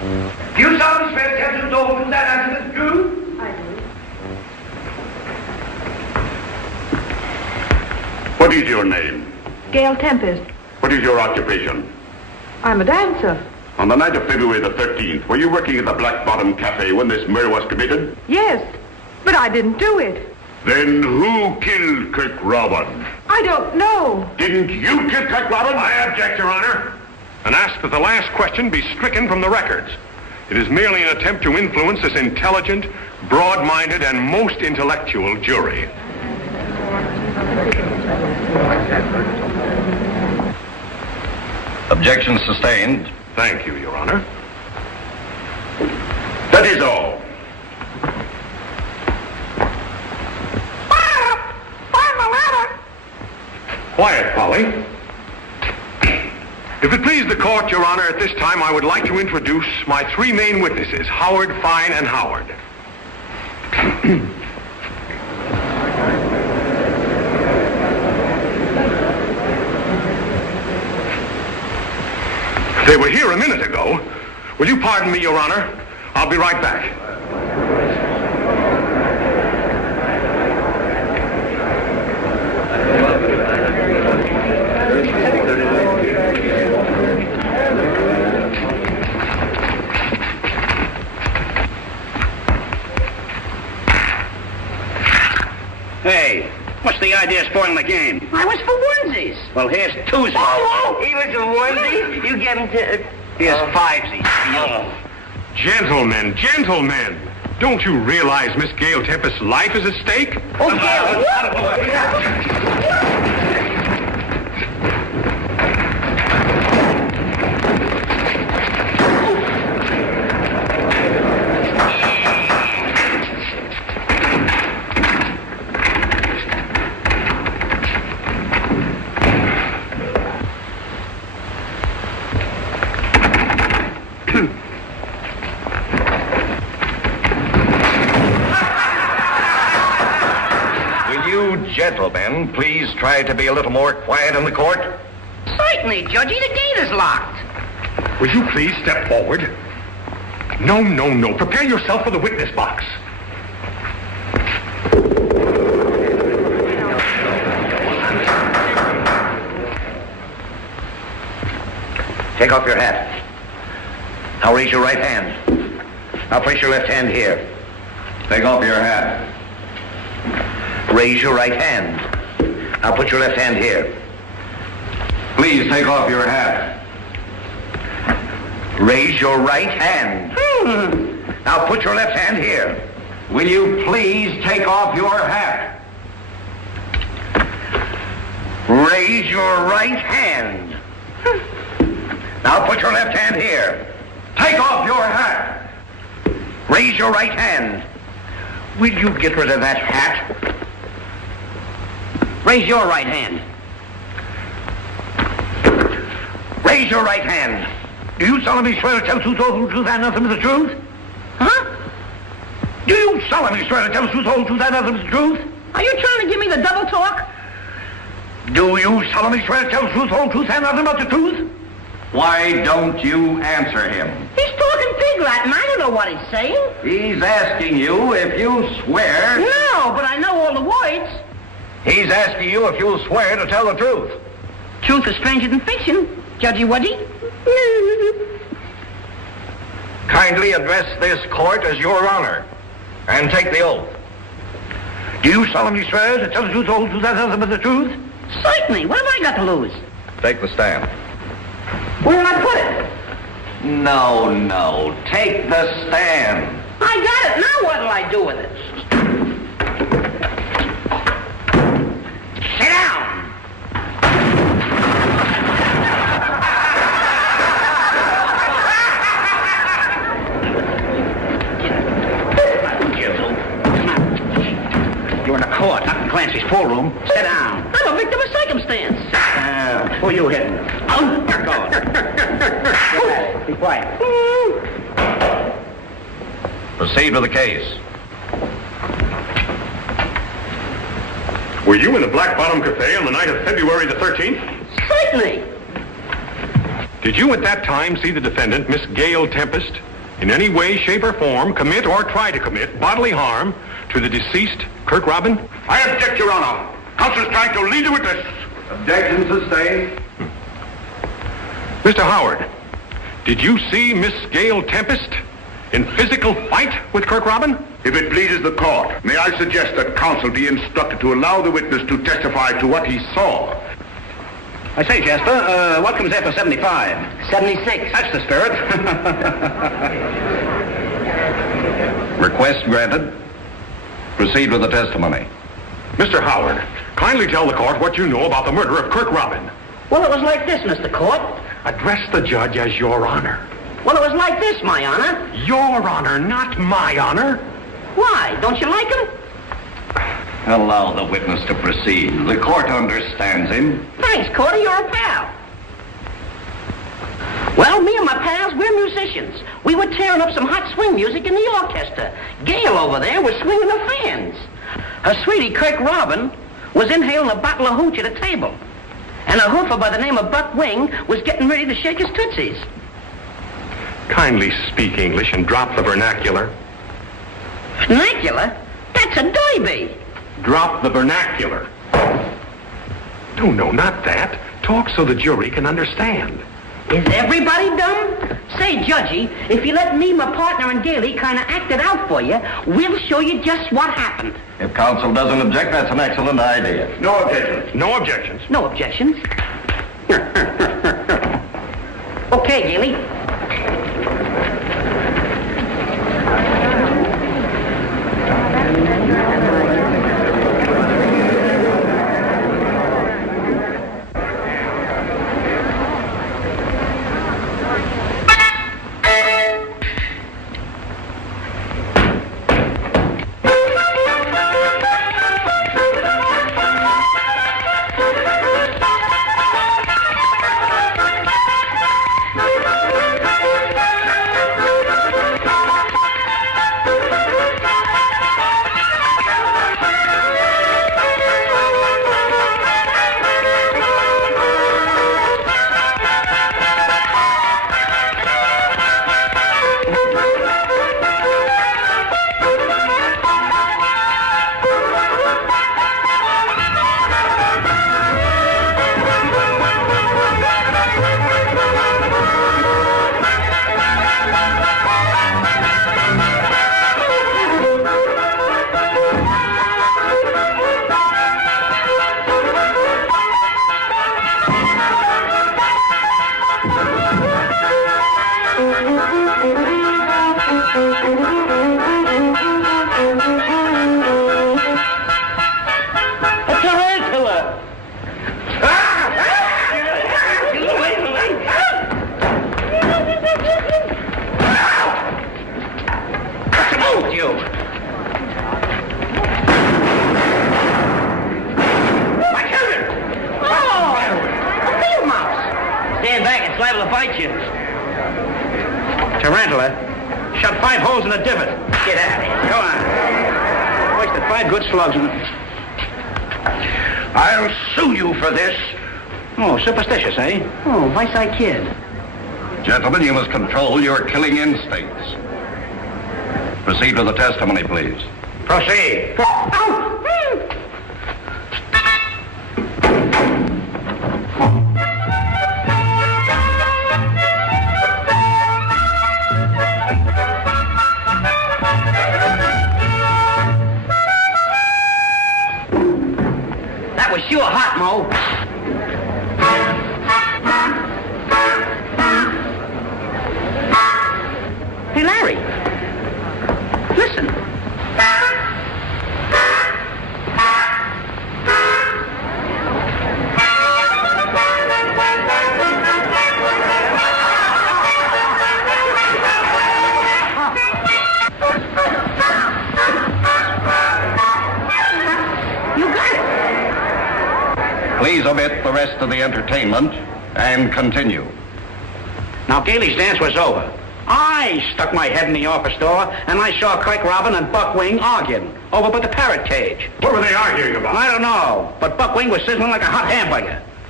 Do you solemnly swear to tell the truth, the whole truth, and nothing but the truth? I do. What is your name? Gail Tempest. What is your occupation? I'm a dancer. On the night of February the 13th, were you working at the Black Bottom Cafe when this murder was committed? Yes, but I didn't do it. Then who killed Kirk Robin? I don't know. Didn't you kill Kirk Robin? I object, Your Honor, and ask that the last question be stricken from the records. It is merely an attempt to influence this intelligent, broad-minded, and most intellectual jury. Objection sustained. Thank you, Your Honor. That is all. Quiet, Polly. If it please the court, Your Honor, at this time I would like to introduce my three main witnesses, Howard, Fine, and Howard. They were here a minute ago. Will you pardon me, Your Honor? I'll be right back. Hey, what's the idea of spoiling the game? I was for onesies. Well, here's twosies. Oh, he was a onesie? You get him to... Here's fivesies. Oh. Gentlemen, gentlemen, don't you realize Miss Gail Tempest's life is at stake? Oh, Gail. Gentlemen, please try to be a little more quiet in the court. Certainly, Judgy. The gate is locked. Will you please step forward? No, no, no. Prepare yourself for the witness box. Take off your hat. Now raise your right hand. Now place your left hand here. Take off your hat. Raise your right hand. Now put your left hand here. Please take off your hat. Raise your right hand. Now put your left hand here. Will you please take off your hat? Raise your right hand. Now put your left hand here. Take off your hat. Raise your right hand. Will you get rid of that hat? Raise your right hand. Raise your right hand. Do you solemnly swear to tell the truth, the whole truth, and nothing but the truth? Huh? Do you solemnly swear to tell the truth, the whole truth, and nothing but the truth? Are you trying to give me the double talk? Do you solemnly swear to tell the truth, the whole truth, and nothing but the truth? Why don't you answer him? He's talking pig Latin. I don't know what he's saying. He's asking you if you swear... No, but I know all the words. He's asking you if you'll swear to tell the truth. Truth is stranger than fiction, Judgy Wuddy. Kindly address this court as Your Honor, and take the oath. Do you solemnly swear to tell the truth, the whole truth, and nothing but the truth? Certainly. What have I got to lose? Take the stand. Where did I put it? No. Take the stand. I got it. Now what'll I do with it? Sit down. You're in the court, not in Clancy's pool room. Sit down. I'm a victim of circumstance. Who are you hitting? Oh, you're going. Be quiet. Proceed with the case. Were you in the Black Bottom Cafe on the night of February the 13th? Certainly. Did you at that time see the defendant, Miss Gail Tempest, in any way, shape, or form commit or try to commit bodily harm to the deceased Kirk Robin? I object, Your Honor. Counsel's trying to lead the witness. Objection sustained. Mr. Howard, did you see Miss Gail Tempest in physical fight with Kirk Robin? If it pleases the court, may I suggest that counsel be instructed to allow the witness to testify to what he saw. I say, Jasper, what comes after 75? 76. That's the spirit. Request granted. Proceed with the testimony. Mr. Howard, kindly tell the court what you know about the murder of Kirk Robin. Well, it was like this, Mr. Court. Address the judge as Your Honor. Well, it was like this, my honor. Your Honor, not my honor. Why? Don't you like him? Allow the witness to proceed. The court understands him. Thanks, Cordy. You're a pal. Well, me and my pals, we're musicians. We were tearing up some hot swing music in the orchestra. Gail over there was swinging her fans. Her sweetie, Kirk Robin, was inhaling a bottle of hooch at a table. And a hoofer by the name of Buck Wing was getting ready to shake his tootsies. Kindly speak English and drop the vernacular. Vernacular? That's a doiby. Drop the vernacular. No, not that. Talk so the jury can understand. Is everybody dumb? Say, Judgy, if you let me, my partner, and Gailey kind of act it out for you, we'll show you just what happened. If counsel doesn't object, that's an excellent idea. No objections. No objections. No objections. Okay, Gailey. Tarantula shot 5 holes in the divot. Get out of here. Go on. Wasted 5 good slugs in it. I'll sue you for this. Oh, superstitious, eh? Oh, Vice Kid. Gentlemen, you must control your killing instincts. Proceed with the testimony, please. Proceed. Ow! That was sure hot, Mo. Hey, Larry. Listen. Please omit the rest of the entertainment and continue. Now, Gailey's dance was over. I stuck my head in the office door, and I saw Kirk Robin and Buck Wing arguing over by the parrot cage. What were they arguing about? I don't know, but Buck Wing was sizzling like a hot hamburger.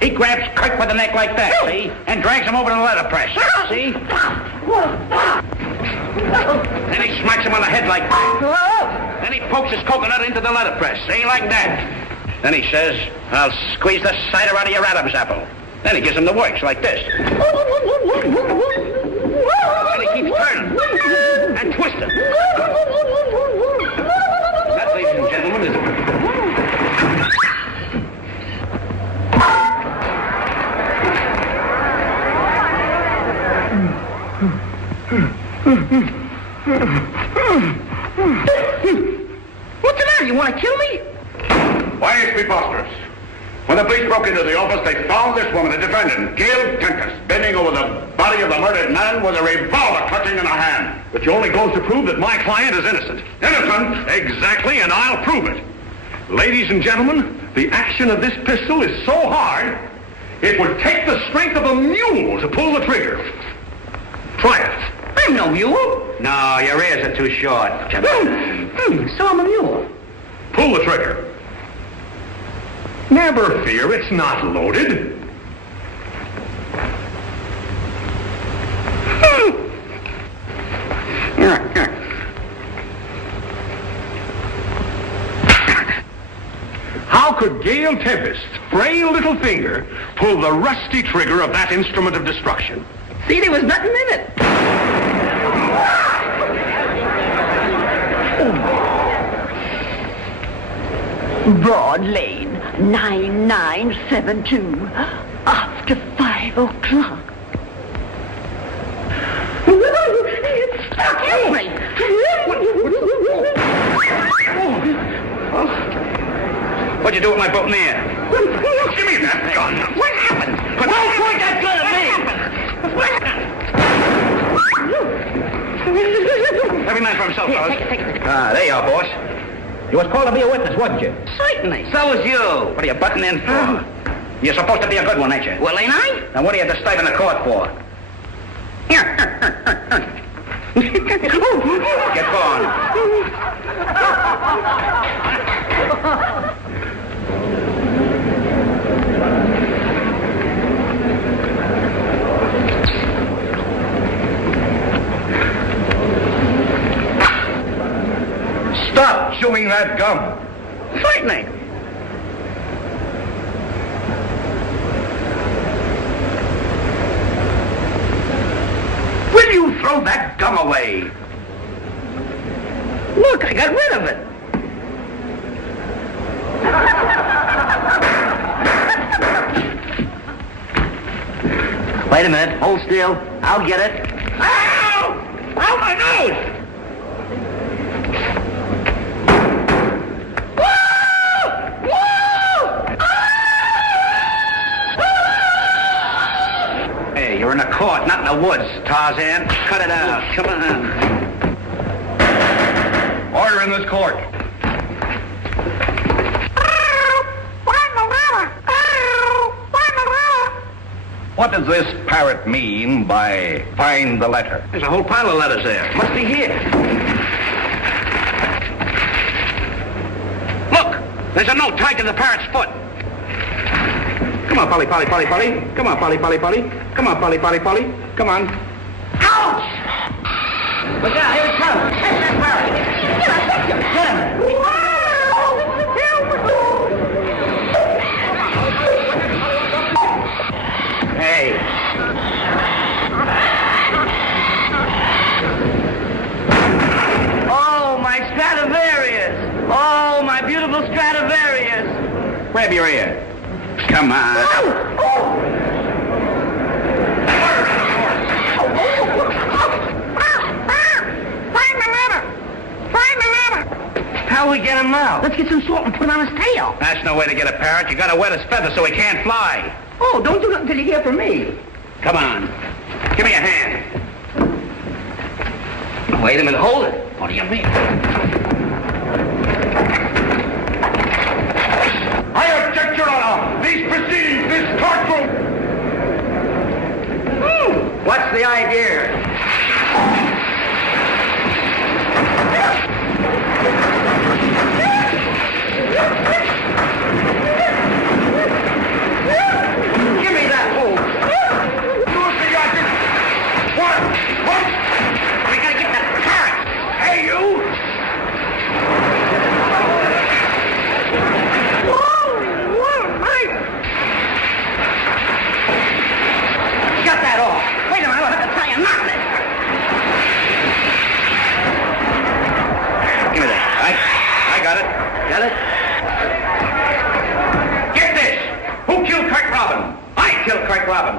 He grabs Kirk by the neck like that, see? And drags him over to the letterpress, see? Then he smacks him on the head like that. Then he pokes his coconut into the letterpress, see? Like that. Then he says, I'll squeeze the cider out of your Adam's apple. Then he gives him the works like this. And he keeps turning and twisting. That, ladies and gentlemen, is... What's the matter? You want to kill me? Why, it's preposterous. When the police broke into the office, they found this woman, the defendant, Gail Tempest, bending over the body of the murdered man with a revolver clutching in her hand. Which only goes to prove that my client is innocent. Innocent? Exactly, and I'll prove it. Ladies and gentlemen, the action of this pistol is so hard, it would take the strength of a mule to pull the trigger. Try it. I'm no mule. No, your ears are too short. So I'm a mule. Pull the trigger. Never fear, it's not loaded. How could Gail Tempest's frail little finger pull the rusty trigger of that instrument of destruction? See, there was nothing in it. Broad Lane, 9972, after 5 o'clock. It's stuck in me. What'd you do with my boutonniere? Give me that gun. What happened? Don't point that gun at me! Every man for himself, fellas. Take it. Ah, there you are, boss. You was called to be a witness, wasn't you? Certainly. So was you. What are you butting in for? You're supposed to be a good one, ain't you? Well, ain't I? Now, what are you disturbing the court for? Get going. Stop chewing that gum. Certainly. Will you throw that gum away? Look, I got rid of it. Wait a minute. Hold still. I'll get it. Ow! Ow, my nose! Hey, you're in a court, not in the woods, Tarzan. Cut it out. Come on. Order in this court. What does this parrot mean by find the letter? There's a whole pile of letters there. Must be here. Look! There's a note tied to the parrot's foot. Come on, Polly, Polly, Polly, Polly. Come on, Polly, Polly, Polly. Come on, Polly, Polly, Polly. Come on. Ouch! Look out, here it comes. Catch that parrot. Get him. Hey. Oh, my Stradivarius. Oh, my beautiful Stradivarius. Grab your ear. Come on. Find the letter. Find the letter. How we get him now? Let's get some salt and put it on his tail. That's no way to get a parrot. You gotta wet his feathers so he can't fly. Oh, don't do nothing until you hear from me. Come on. Give me a hand. Wait a minute. Hold it. What do you mean? I object, Your Honor. These proceedings, this courtroom. What's the idea?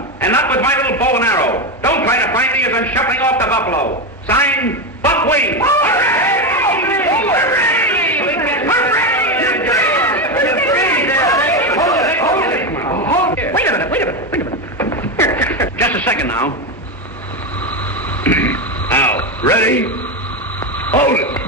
gun, and not with my little bow and arrow. Don't try to find me as I'm shuffling off the buffalo. Signed, Buckwing. Wait a minute. Just a second now. Now, ready? Hold it.